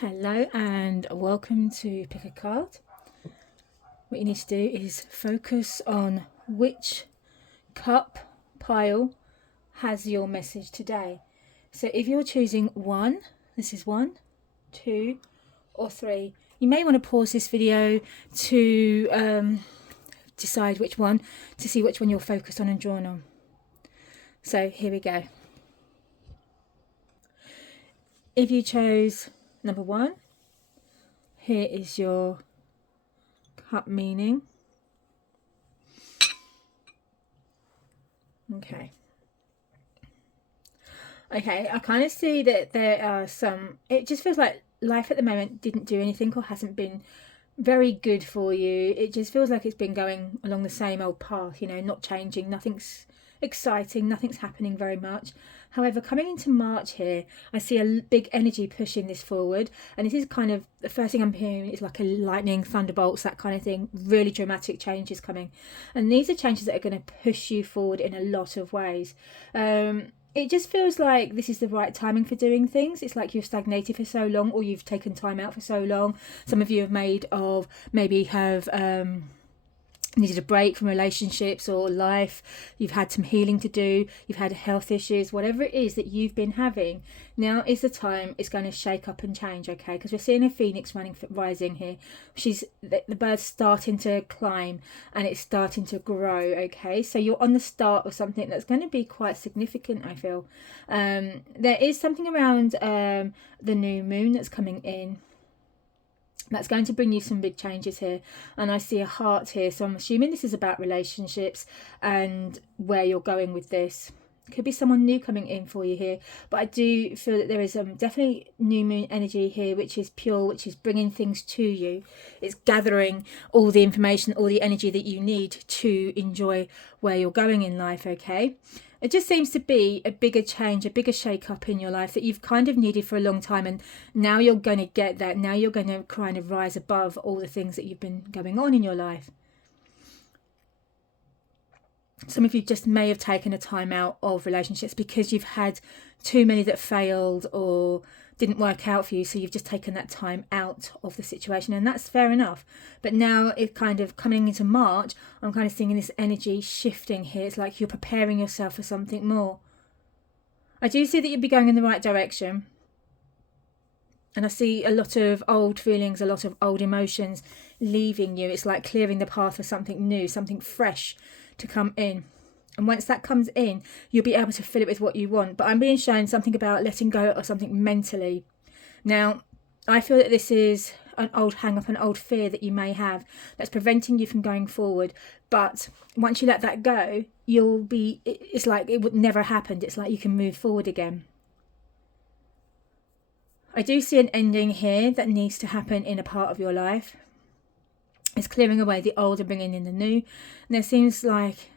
Hello and welcome to Pick a Card. What you need to do is focus on which cup pile has your message today. So if you're choosing one, this is 1, 2 or 3. You may want to pause this video to decide which one, to see which one you're focused on and drawn on. So here we go. If you chose number 1, here is your cup meaning. Okay, I kind of see that there are some, it just feels like life at the moment didn't do anything or hasn't been very good for you. It just feels like it's been going along the same old path, not changing, nothing's exciting, nothing's happening very much. However, coming into March here, I see a big energy pushing this forward, and this is kind of the first thing I'm hearing is like a lightning, thunderbolts, that kind of thing. Really dramatic changes coming, and these are changes that are going to push you forward in a lot of ways. It just feels like this is the right timing for doing things. It's like you've stagnated for so long, or you've taken time out for so long. Some of you have maybe have needed a break from relationships or life. You've had some healing to do. You've had health issues, whatever it is that you've been having. Now is the time it's going to shake up and change, okay? Because we're seeing a phoenix rising here. The bird's starting to climb and it's starting to grow, okay? So you're on the start of something that's going to be quite significant, I feel. There is something around the new moon that's coming in. That's going to bring you some big changes here, and I see a heart here, so I'm assuming this is about relationships and where you're going with this. Could be someone new coming in for you here, but I do feel that there is definitely new moon energy here, which is pure, which is bringing things to you. It's gathering all the information, all the energy that you need to enjoy where you're going in life, okay? It just seems to be a bigger change, a bigger shake-up in your life that you've kind of needed for a long time, and now you're going to get that. Now you're going to kind of rise above all the things that you've been going on in your life. Some of you just may have taken a time out of relationships because you've had too many that failed or didn't work out for you, so you've just taken that time out of the situation, and that's fair enough. But now it kind of coming into March, I'm kind of seeing this energy shifting here. It's like you're preparing yourself for something more. I do see that you'll be going in the right direction, and I see a lot of old feelings, a lot of old emotions leaving you. It's like clearing the path for something new, something fresh to come in. And once that comes in, you'll be able to fill it with what you want. But I'm being shown something about letting go of something mentally. Now, I feel that this is an old hang-up, an old fear that you may have that's preventing you from going forward. But once you let that go, it's like it would never happened. It's like you can move forward again. I do see an ending here that needs to happen in a part of your life. It's clearing away the old and bringing in the new. And there seems like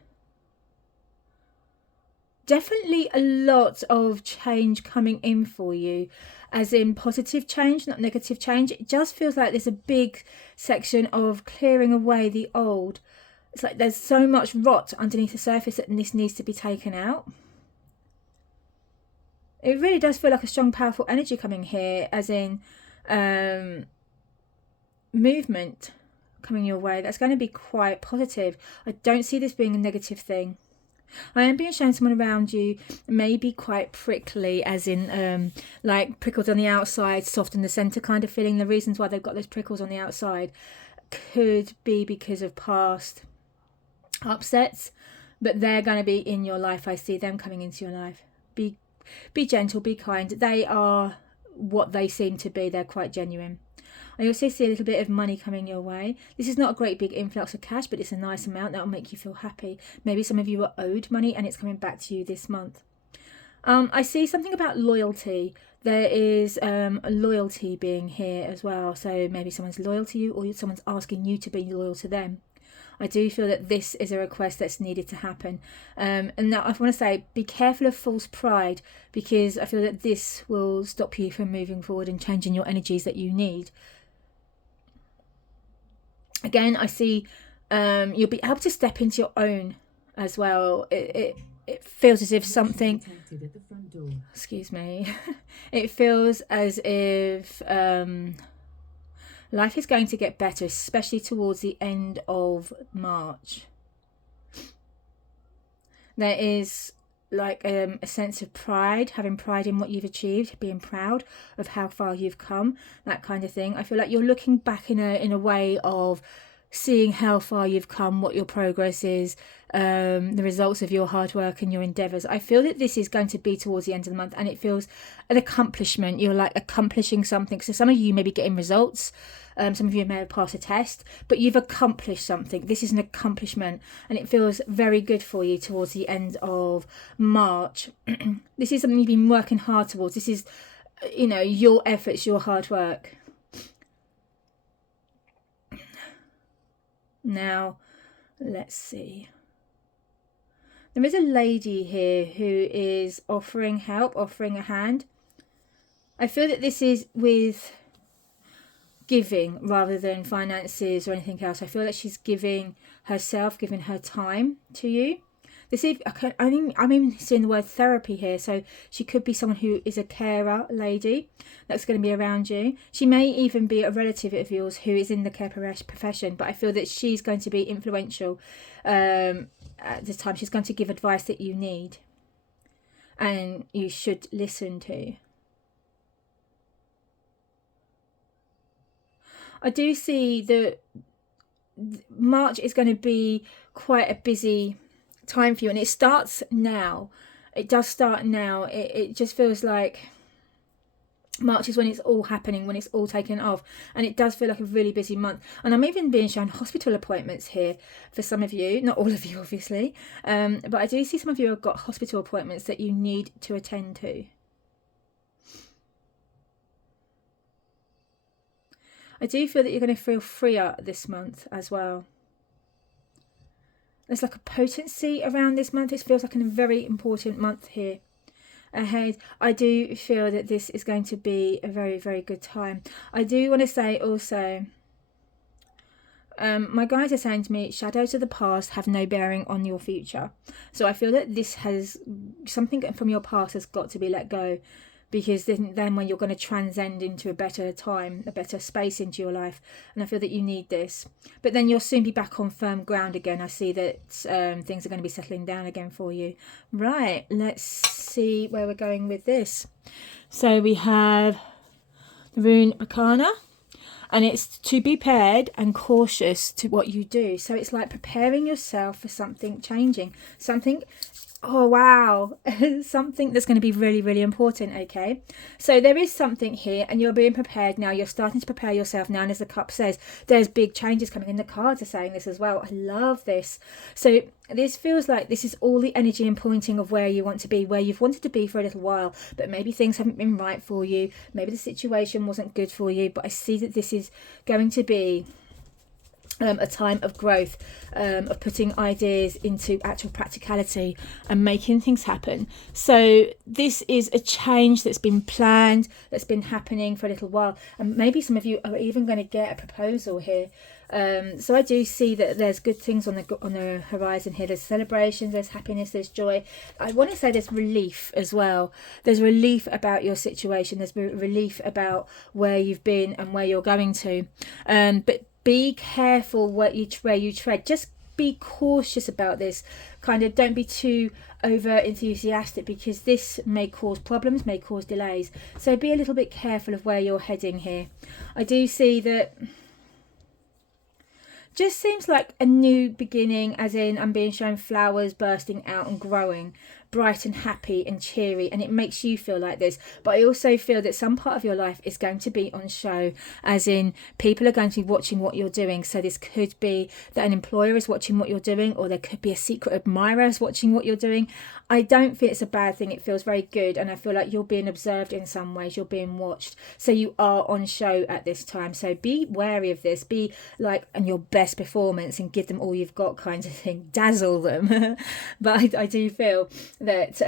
definitely a lot of change coming in for you, as in positive change, not negative change. It just feels like there's a big section of clearing away the old. It's like there's so much rot underneath the surface that this needs to be taken out. It really does feel like a strong, powerful energy coming here, as in movement coming your way. That's going to be quite positive. I don't see this being a negative thing. I am being shown someone around you may be quite prickly, as in like prickles on the outside, soft in the centre kind of feeling. The reasons why they've got those prickles on the outside could be because of past upsets, but they're going to be in your life. I see them coming into your life. Be gentle, be kind. They are what they seem to be. They're quite genuine. I also see a little bit of money coming your way. This is not a great big influx of cash, but it's a nice amount that will make you feel happy. Maybe some of you are owed money and it's coming back to you this month. I see something about loyalty. There is a loyalty being here as well. So maybe someone's loyal to you, or someone's asking you to be loyal to them. I do feel that this is a request that's needed to happen. And now I want to say, be careful of false pride, because I feel that this will stop you from moving forward and changing your energies that you need. Again, I see you'll be able to step into your own as well. it feels as if something, excuse me, it feels as if life is going to get better, especially towards the end of March. There is like a sense of pride, having pride in what you've achieved, being proud of how far you've come, that kind of thing. I feel like you're looking back in a way of seeing how far you've come, what your progress is, the results of your hard work and your endeavours. I feel that this is going to be towards the end of the month, and it feels an accomplishment. You're like accomplishing something. So some of you may be getting results. Some of you may have passed a test, but you've accomplished something. This is an accomplishment, and it feels very good for you towards the end of March. This is something you've been working hard towards. This is, your efforts, your hard work. Now, let's see. There is a lady here who is offering help, offering a hand. I feel that this is with giving rather than finances or anything else. I feel that she's giving herself, giving her time to you. I'm even seeing the word therapy here, so she could be someone who is a carer lady that's going to be around you. She may even be a relative of yours who is in the care profession, but I feel that she's going to be influential at this time. She's going to give advice that you need and you should listen to. I do see that March is going to be quite a busy time for you, and it starts now. It does start now. It just feels like March is when it's all happening, when it's all taken off, and it does feel like a really busy month. And I'm even being shown hospital appointments here for some of you, not all of you obviously, but I do see some of you have got hospital appointments that you need to attend to. I do feel that you're going to feel freer this month as well. There's like a potency around this month. It feels like a very important month here ahead. I do feel that this is going to be a very, very good time. I do want to say also, my guides are saying to me, shadows of the past have no bearing on your future. So I feel that this has, something from your past has got to be let go, because then when you're going to transcend into a better time, a better space into your life, and I feel that you need this. But then you'll soon be back on firm ground again. I see that things are going to be settling down again for you. Right, let's see where we're going with this. So we have the rune Arcana, and it's to be prepared and cautious to what you do. So it's like preparing yourself for something changing, something, oh wow, something that's going to be really, really important. Okay, so there is something here and you're being prepared now. You're starting to prepare yourself now, and as the cup says, there's big changes coming, and the cards are saying this as well. I love this. So this feels like this is all the energy and pointing of where you want to be, where you've wanted to be for a little while, but maybe things haven't been right for you, maybe the situation wasn't good for you, but I see that this is going to be a time of growth, of putting ideas into actual practicality and making things happen. So this is a change that's been planned, that's been happening for a little while, and maybe some of you are even going to get a proposal here. So I do see that there's good things on the horizon here. There's celebrations, there's happiness, there's joy. I want to say there's relief as well. There's relief about your situation. There's relief about where you've been and where you're going to. But be careful where you tread. Just be cautious about this. Kind of don't be too over enthusiastic, because this may cause problems, may cause delays. So be a little bit careful of where you're heading here. I do see that just seems like a new beginning, as in I'm being shown flowers bursting out and growing, bright and happy and cheery, and it makes you feel like this. But I also feel that some part of your life is going to be on show, as in people are going to be watching what you're doing. So this could be that an employer is watching what you're doing, or there could be a secret admirer is watching what you're doing. I don't feel it's a bad thing. It feels very good, and I feel like you're being observed in some ways. You're being watched, so you are on show at this time. So be wary of this. Be like on your best performance and give them all you've got, kind of thing. Dazzle them. But I do feel that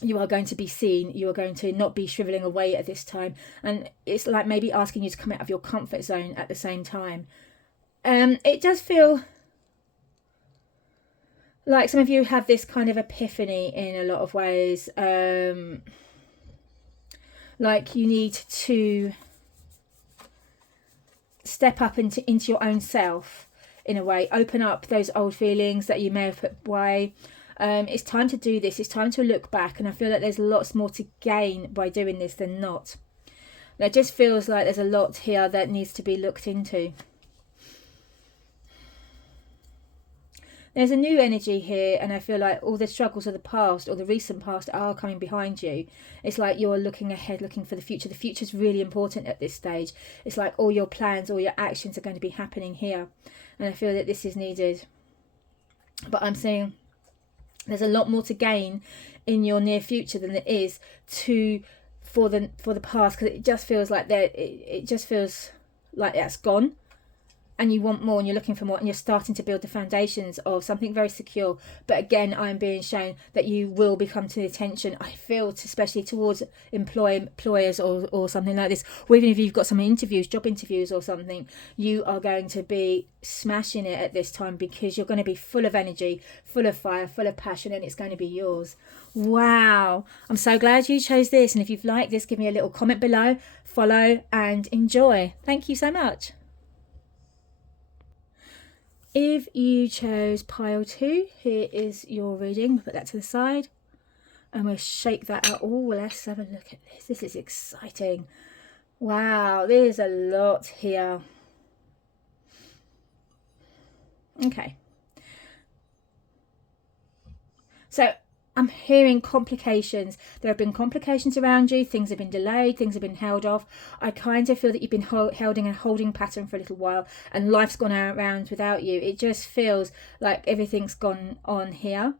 you are going to be seen. You are going to not be shriveling away at this time, and it's like maybe asking you to come out of your comfort zone at the same time. It does feel Like some of you have this kind of epiphany in a lot of ways. Like you need to step up into your own self in a way, open up those old feelings that you may have put away. It's time to do this. It's time to look back, and I feel like there's lots more to gain by doing this than not. It just feels like there's a lot here that needs to be looked into. There's a new energy here, and I feel like all the struggles of the past or the recent past are coming behind you. It's like you're looking ahead, looking for the future. The future is really important at this stage. It's like all your plans, all your actions are going to be happening here, and I feel that this is needed. But I'm saying there's a lot more to gain in your near future than there is for the past, because it just feels like it just feels like that's gone. And you want more, and you're looking for more, and you're starting to build the foundations of something very secure. But again, I'm being shown that you will become to the attention, I feel, especially towards employers or something like this. Or even if you've got some interviews, job interviews or something, you are going to be smashing it at this time, because you're going to be full of energy, full of fire, full of passion, and it's going to be yours. Wow. I'm so glad you chose this. And if you've liked this, give me a little comment below, follow, and enjoy. Thank you so much. If you chose pile 2, here is your reading. We'll put that to the side and we'll shake that out. Oh, let's have a look at this. This is exciting. Wow, there's a lot here. Okay. So I'm hearing complications. There have been complications around you. Things have been delayed. Things have been held off. I kind of feel that you've been held in a holding pattern for a little while, and life's gone around without you. It just feels like everything's gone on here.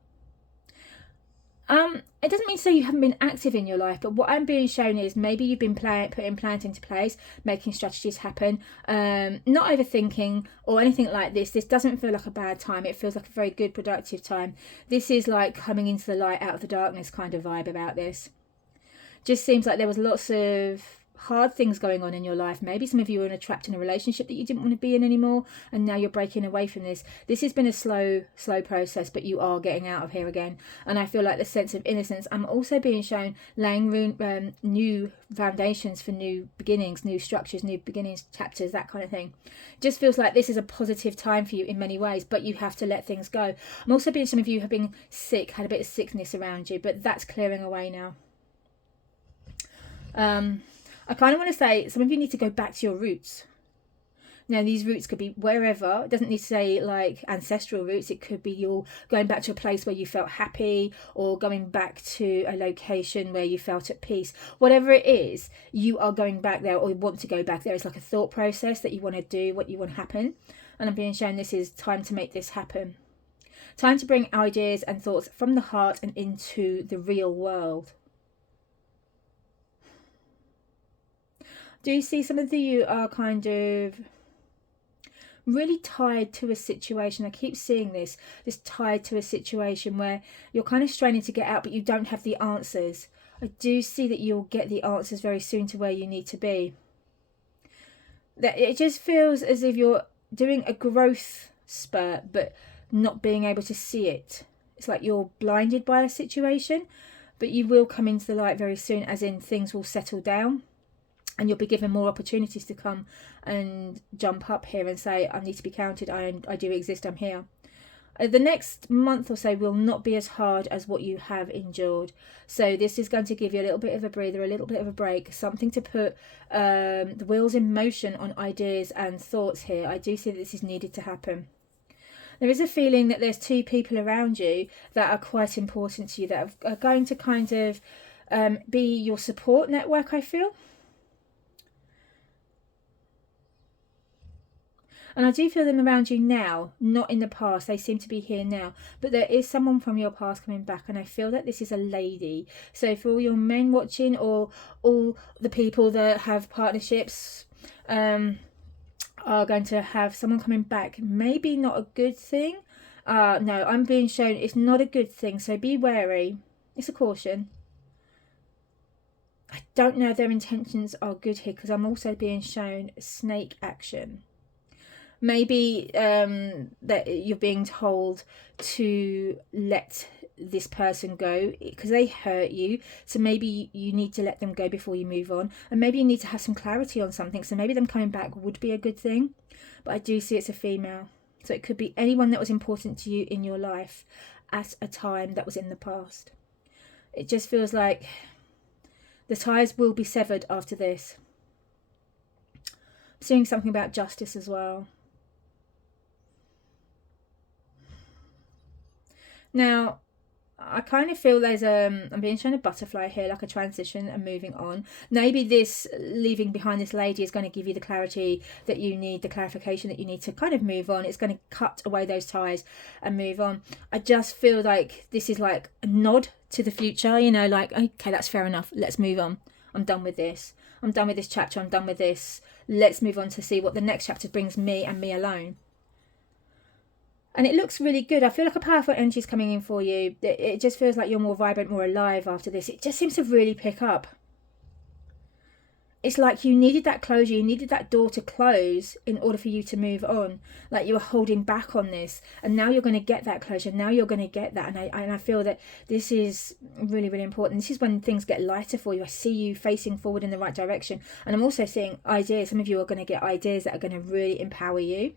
It doesn't mean to say you haven't been active in your life, but what I'm being shown is maybe you've been putting plans into place, making strategies happen, not overthinking or anything like this. This doesn't feel like a bad time. It feels like a very good, productive time. This is like coming into the light out of the darkness kind of vibe about this. Just seems like there was lots of hard things going on in your life. Maybe some of you were trapped in a relationship that you didn't want to be in anymore, and now you're breaking away from this. This has been a slow process, but you are getting out of here again. And I feel like the sense of innocence. I'm also being shown laying new foundations for new beginnings, new structures, new beginnings, chapters, that kind of thing. Just feels like this is a positive time for you in many ways, but you have to let things go. I'm also being some of you have been sick, had a bit of sickness around you, but that's clearing away now. I kind of want to say some of you need to go back to your roots. Now, these roots could be wherever. It doesn't need to say like ancestral roots. It could be you're going back to a place where you felt happy, or going back to a location where you felt at peace. Whatever it is, you are going back there, or you want to go back there. It's like a thought process that you want to do, what you want to happen. And I'm being shown this is time to make this happen. Time to bring ideas and thoughts from the heart and into the real world. Do you see some of you are kind of really tied to a situation? I keep seeing this tied to a situation where you're kind of straining to get out, but you don't have the answers. I do see that you'll get the answers very soon to where you need to be. That it just feels as if you're doing a growth spurt, but not being able to see it. It's like you're blinded by a situation, but you will come into the light very soon, as in things will settle down. And you'll be given more opportunities to come and jump up here and say, I need to be counted. I do exist. I'm here. The next month or so will not be as hard as what you have endured. So this is going to give you a little bit of a breather, a little bit of a break, something to put the wheels in motion on ideas and thoughts here. I do see that this is needed to happen. There is a feeling that there's 2 people around you that are quite important to you, that are going to kind of be your support network, I feel. And I do feel them around you now, not in the past. They seem to be here now. But there is someone from your past coming back. And I feel that this is a lady. So for all your men watching, or all the people that have partnerships, are going to have someone coming back. Maybe not a good thing. No, I'm being shown it's not a good thing. So be wary. It's a caution. I don't know if their intentions are good here, because I'm also being shown snake action. Maybe that you're being told to let this person go because they hurt you, so maybe you need to let them go before you move on, and maybe you need to have some clarity on something, so maybe them coming back would be a good thing. But I do see it's a female, so it could be anyone that was important to you in your life at a time that was in the past. It just feels like the ties will be severed after this. I'm seeing something about justice as well. Now, I kind of feel there's I'm being shown a butterfly here, like a transition and moving on. Maybe this leaving behind this lady is going to give you the clarity that you need, the clarification that you need to kind of move on. It's going to cut away those ties and move on. I just feel like this is like a nod to the future, you know, like, okay, that's fair enough. Let's move on. I'm done with this. I'm done with this chapter. I'm done with this. Let's move on to see what the next chapter brings me and me alone. And it looks really good. I feel like a powerful energy is coming in for you. It just feels like you're more vibrant, more alive after this. It just seems to really pick up. It's like you needed that closure. You needed that door to close in order for you to move on. Like you were holding back on this. And now you're going to get that closure. Now you're going to get that. And I feel that this is really, really important. This is when things get lighter for you. I see you facing forward in the right direction. And I'm also seeing ideas. Some of you are going to get ideas that are going to really empower you.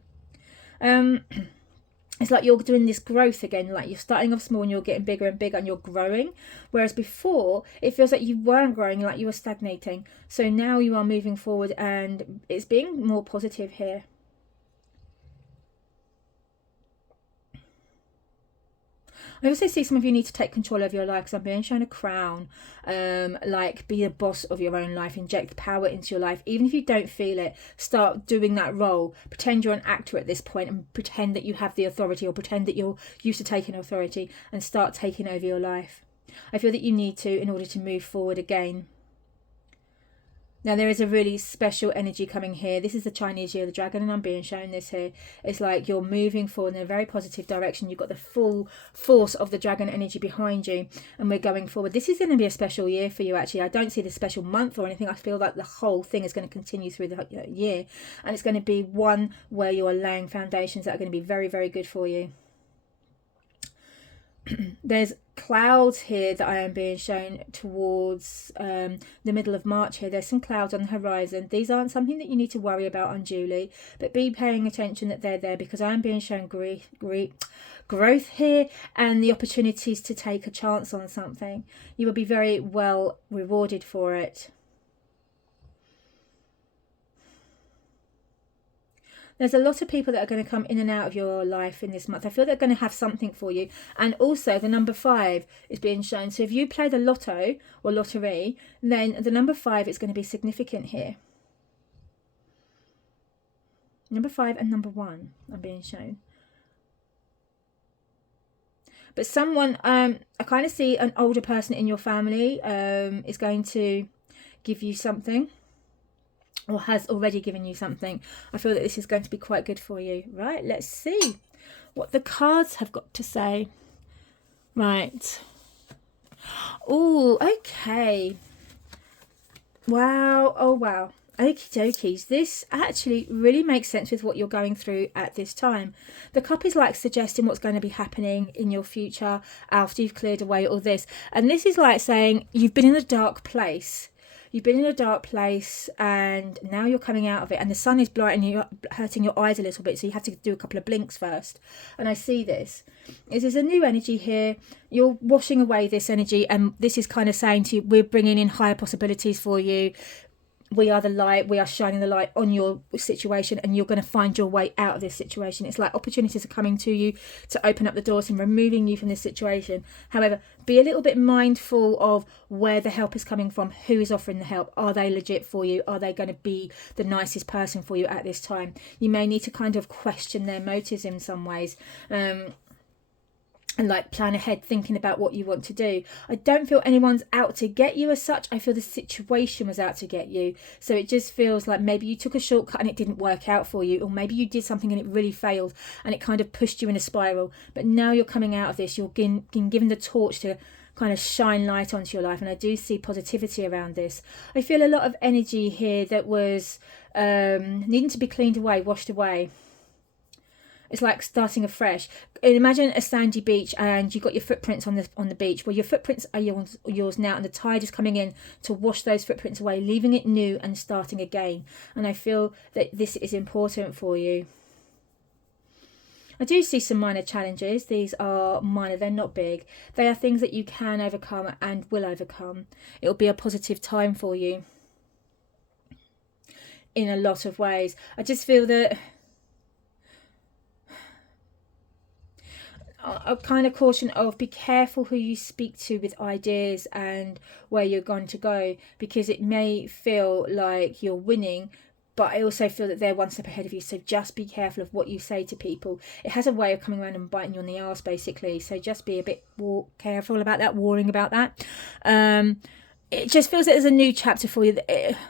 It's like you're doing this growth again, like you're starting off small and you're getting bigger and bigger and you're growing. Whereas before, it feels like you weren't growing, like you were stagnating. So now you are moving forward and it's being more positive here. I also see some of you need to take control of your life because I'm being shown a crown. Like be the boss of your own life, inject power into your life. Even if you don't feel it, start doing that role. Pretend you're an actor at this point and pretend that you have the authority, or pretend that you're used to taking authority and start taking over your life. I feel that you need to in order to move forward again. Now there is a really special energy coming here. This is the Chinese Year of the Dragon and I'm being shown this here. It's like you're moving forward in a very positive direction. You've got the full force of the dragon energy behind you and we're going forward. This is going to be a special year for you actually. I don't see the special month or anything. I feel like the whole thing is going to continue through the year and it's going to be one where you are laying foundations that are going to be very, very good for you. There's clouds here that I am being shown towards the middle of March here. There's some clouds on the horizon. These aren't something that you need to worry about unduly, but be paying attention that they're there because I am being shown growth here and the opportunities to take a chance on something. You will be very well rewarded for it. There's a lot of people that are going to come in and out of your life in this month. I feel they're going to have something for you. And also the number 5 is being shown. So if you play the lotto or lottery, then the number 5 is going to be significant here. Number 5 and number 1 are being shown. But someone, I kind of see an older person in your family is going to give you something. Or has already given you something. I feel that this is going to be quite good for you. Right, let's see what the cards have got to say. Right. Oh, okay. Wow. Oh, wow. Okie dokies. This actually really makes sense with what you're going through at this time. The cup is like suggesting what's going to be happening in your future after you've cleared away all this. And this is like saying you've been in a dark place. You've been in a dark place and now you're coming out of it and the sun is blinding you, hurting your eyes a little bit, so you have to do a couple of blinks first. And I see this. There's a new energy here. You're washing away this energy and this is kind of saying to you, we're bringing in higher possibilities for you. We are the light. We are shining the light on your situation and you're going to find your way out of this situation. It's like opportunities are coming to you to open up the doors and removing you from this situation. However, be a little bit mindful of where the help is coming from, who is offering the help. Are they legit for you? Are they going to be the nicest person for you at this time? You may need to kind of question their motives in some ways. And like plan ahead, thinking about what you want to do. I don't feel anyone's out to get you as such. I feel the situation was out to get you. So it just feels like maybe you took a shortcut and it didn't work out for you. Or maybe you did something and it really failed and it kind of pushed you in a spiral. But now you're coming out of this. You're being given the torch to kind of shine light onto your life. And I do see positivity around this. I feel a lot of energy here that was needing to be cleaned away, washed away. It's like starting afresh. Imagine a sandy beach, and you've got your footprints on the beach. Well, your footprints are yours now, and the tide is coming in to wash those footprints away, leaving it new and starting again. And I feel that this is important for you. I do see some minor challenges. These are minor, they're not big. They are things that you can overcome and will overcome. It'll be a positive time for you in a lot of ways. I just feel that a kind of caution of be careful who you speak to with ideas and where you're going to go, because it may feel like you're winning, but I also feel that they're one step ahead of you. So just be careful of what you say to people. It has a way of coming around and biting you on the arse, basically. So just be a bit careful about that, warning about that. It just feels like there's a new chapter for you.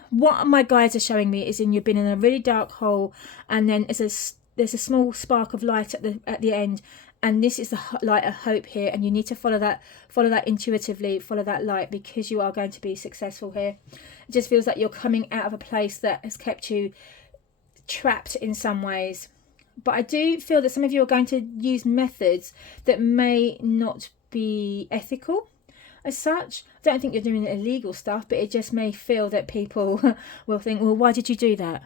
What my guides are showing me is you've been in a really dark hole, and then there's a small spark of light at the end. And this is the light of hope here, and you need to follow that intuitively, follow that light, because you are going to be successful here. It just feels like you're coming out of a place that has kept you trapped in some ways. But I do feel that some of you are going to use methods that may not be ethical as such. I don't think you're doing illegal stuff, but it just may feel that people will think, well, why did you do that?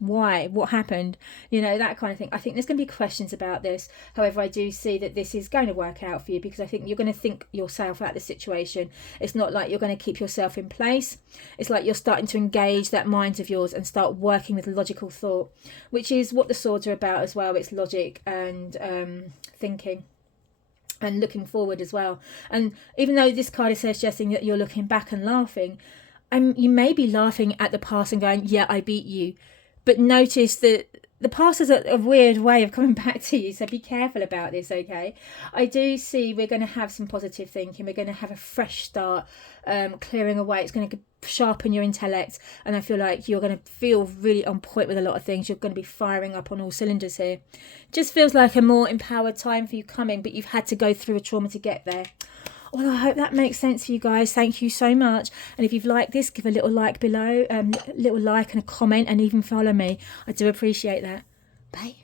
Why? What happened? That kind of thing. I think there's going to be questions about this. However, I do see that this is going to work out for you, because I think you're going to think yourself out of the situation. It's not like you're going to keep yourself in place. It's like you're starting to engage that mind of yours and start working with logical thought, which is what the swords are about as well. It's logic and thinking and looking forward as well. And even though this card is suggesting that you're looking back and laughing, you may be laughing at the past and going, yeah, I beat you. But notice that the past is a weird way of coming back to you. So be careful about this, okay? I do see we're going to have some positive thinking. We're going to have a fresh start, clearing away. It's going to sharpen your intellect. And I feel like you're going to feel really on point with a lot of things. You're going to be firing up on all cylinders here. Just feels like a more empowered time for you coming, but you've had to go through a trauma to get there. Well, I hope that makes sense for you guys. Thank you so much. And if you've liked this, give a little like below, little like and a comment, and even follow me. I do appreciate that. Bye.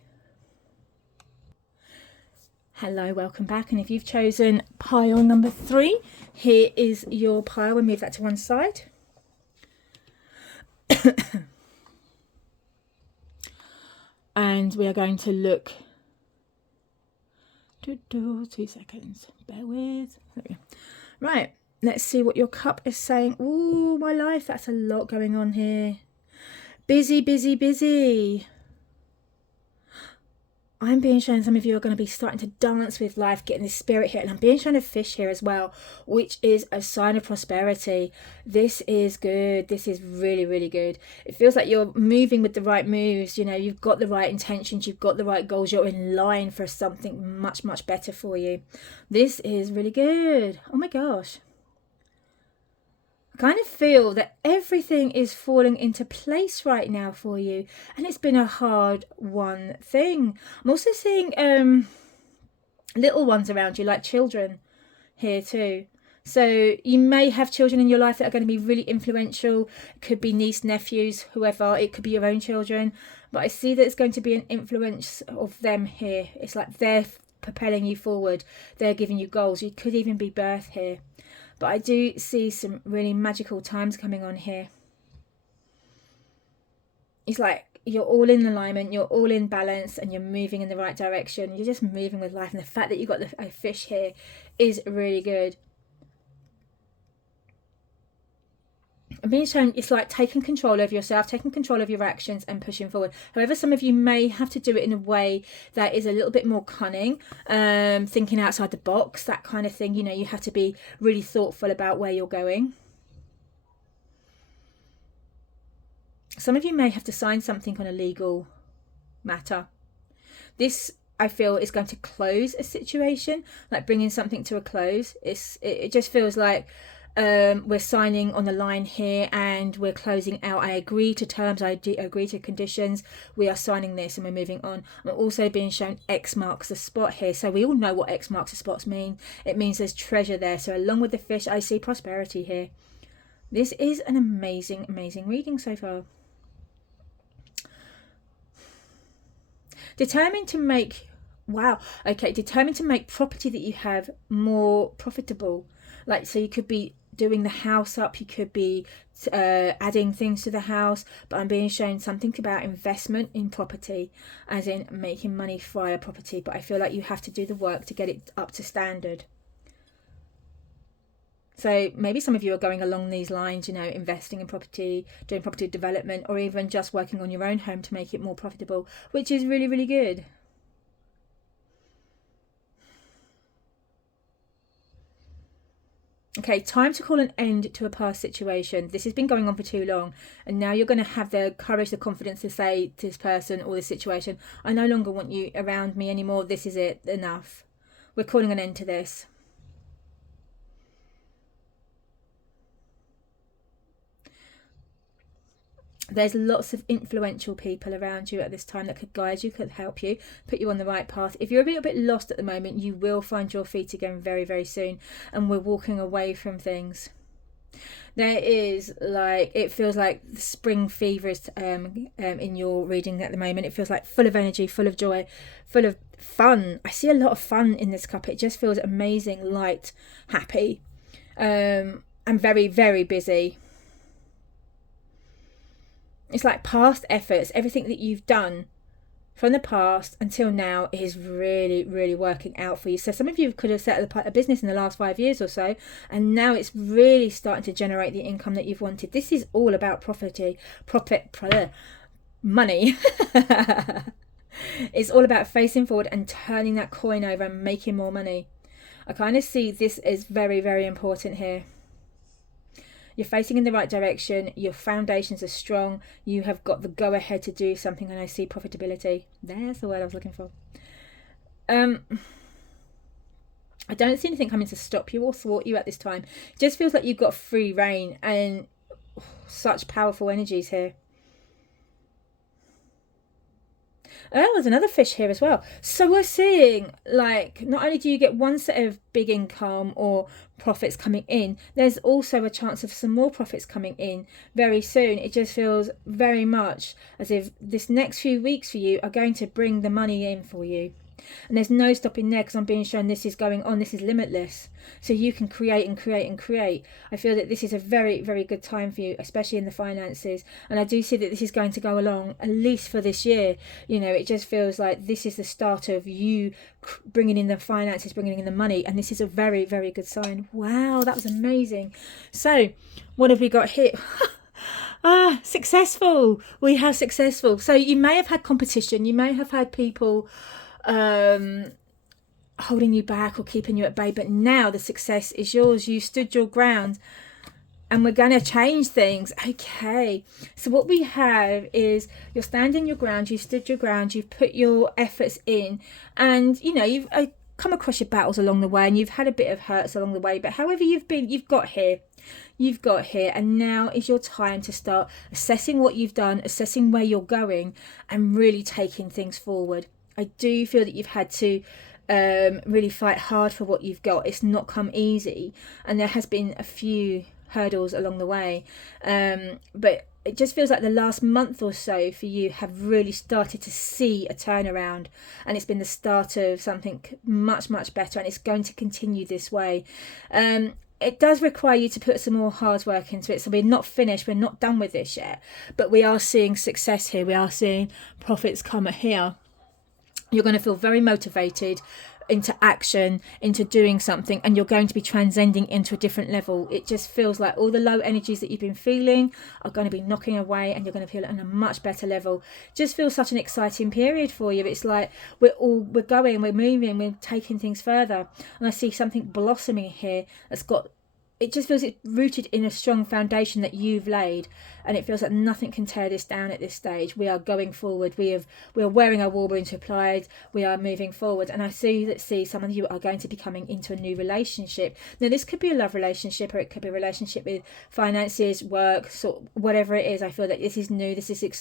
Hello, welcome back. And if you've chosen pile number 3, here is your pile. We'll move that to one side. And we are going to look... 2 seconds. Bear with. There we go. Right, let's see what your cup is saying. Ooh, my life, that's a lot going on here. Busy, busy, busy. I'm being shown some of you are going to be starting to dance with life, getting this spirit here. And I'm being shown a fish here as well, which is a sign of prosperity. This is good. This is really, really good. It feels like you're moving with the right moves. You've got the right intentions. You've got the right goals. You're in line for something much, much better for you. This is really good. Oh my gosh. Kind of feel that everything is falling into place right now for you, and it's been a hard one thing. I'm also seeing little ones around you, like children here too. So you may have children in your life that are going to be really influential. It could be niece, nephews, whoever. It could be your own children, but I see that it's going to be an influence of them here. It's like they're propelling you forward. They're giving you goals. You could even be birth here. But I do see some really magical times coming on here. It's like you're all in alignment, you're all in balance, and you're moving in the right direction. You're just moving with life. And the fact that you've got a fish here is really good. I'm being shown it's like taking control of yourself, taking control of your actions and pushing forward. However, some of you may have to do it in a way that is a little bit more cunning, thinking outside the box, that kind of thing. You have to be really thoughtful about where you're going. Some of you may have to sign something on a legal matter. This, I feel, is going to close a situation, like bringing something to a close. It just feels like we're signing on the line here and we're closing out. I agree to terms, I agree to conditions. We are signing this and we're moving on. I'm also being shown X marks the spot here. So we all know what X marks the spots mean. It means there's treasure there. So along with the fish, I see prosperity here. This is an amazing, amazing reading so far. Determined to make, wow, okay, determined to make property that you have more profitable. Like, so you could be doing the house up, you could be adding things to the house, but I'm being shown something about investment in property, as in making money via property. But I feel like you have to do the work to get it up to standard. So maybe some of you are going along these lines, you know, investing in property, doing property development, or even just working on your own home to make it more profitable, which is really, really good. Okay, time to call an end to a past situation. This has been going on for too long, and now you're going to have the courage, the confidence to say to this person or this situation, I no longer want you around me anymore. This is it. Enough. We're calling an end to this. There's lots of influential people around you at this time that could guide you, could help you, put you on the right path. If you're a little bit lost at the moment, you will find your feet again very, very soon. And we're walking away from things. There is, like, it feels like the spring fever is in your reading at the moment. It feels like full of energy, full of joy, full of fun. I see a lot of fun in this cup. It just feels amazing, light, happy, and very, very busy. It's like past efforts, everything that you've done from the past until now is really, really working out for you. So some of you could have set up a business in the last 5 years or so, and now it's really starting to generate the income that you've wanted. This is all about money. It's all about facing forward and turning that coin over and making more money. I kind of see this as very, very important here. You're facing in the right direction. Your foundations are strong. You have got the go ahead to do something, and I see profitability. There's the word I was looking for. I don't see anything coming to stop you or thwart you at this time. It just feels like you've got free reign and such powerful energies here. Oh, there's another fish here as well. So we're seeing, like, not only do you get one set of big income or profits coming in, there's also a chance of some more profits coming in very soon. It just feels very much as if this next few weeks for you are going to bring the money in for you. And there's no stopping there, because I'm being shown this is going on. This is limitless. So you can create and create and create. I feel that this is a very, very good time for you, especially in the finances. And I do see that this is going to go along at least for this year. You know, it just feels like this is the start of you bringing in the finances, bringing in the money. And this is a very, very good sign. Wow, that was amazing. So what have we got here? Successful. We have successful. So you may have had competition. You may have had people holding you back or keeping you at bay, but now the success is yours. You stood your ground, and we're going to change things. Okay, so what we have is you're standing your ground, you stood your ground, you've put your efforts in, and you know, you've come across your battles along the way, and you've had a bit of hurts along the way, but however you've got here, and now is your time to start assessing what you've done, assessing where you're going, and really taking things forward. I do feel that you've had to really fight hard for what you've got. It's not come easy, and there has been a few hurdles along the way, but it just feels like the last month or so for you have really started to see a turnaround, and it's been the start of something much, much better, and it's going to continue this way. It does require you to put some more hard work into it. So we're not finished. We're not done with this yet, but we are seeing success here. We are seeing profits come here. You're going to feel very motivated into action, into doing something, and you're going to be transcending into a different level. It just feels like all the low energies that you've been feeling are going to be knocking away, and you're going to feel it on a much better level. Just feels such an exciting period for you. It's like we're going, we're moving, we're taking things further. And I see something blossoming here that's got, it just feels it's rooted in a strong foundation that you've laid, and it feels like nothing can tear this down at this stage. We are going forward. We are wearing our war wounds applied. We are moving forward, and I see some of you are going to be coming into a new relationship. Now, this could be a love relationship, or it could be a relationship with finances, work, sort whatever it is. I feel that this is new. This is exciting.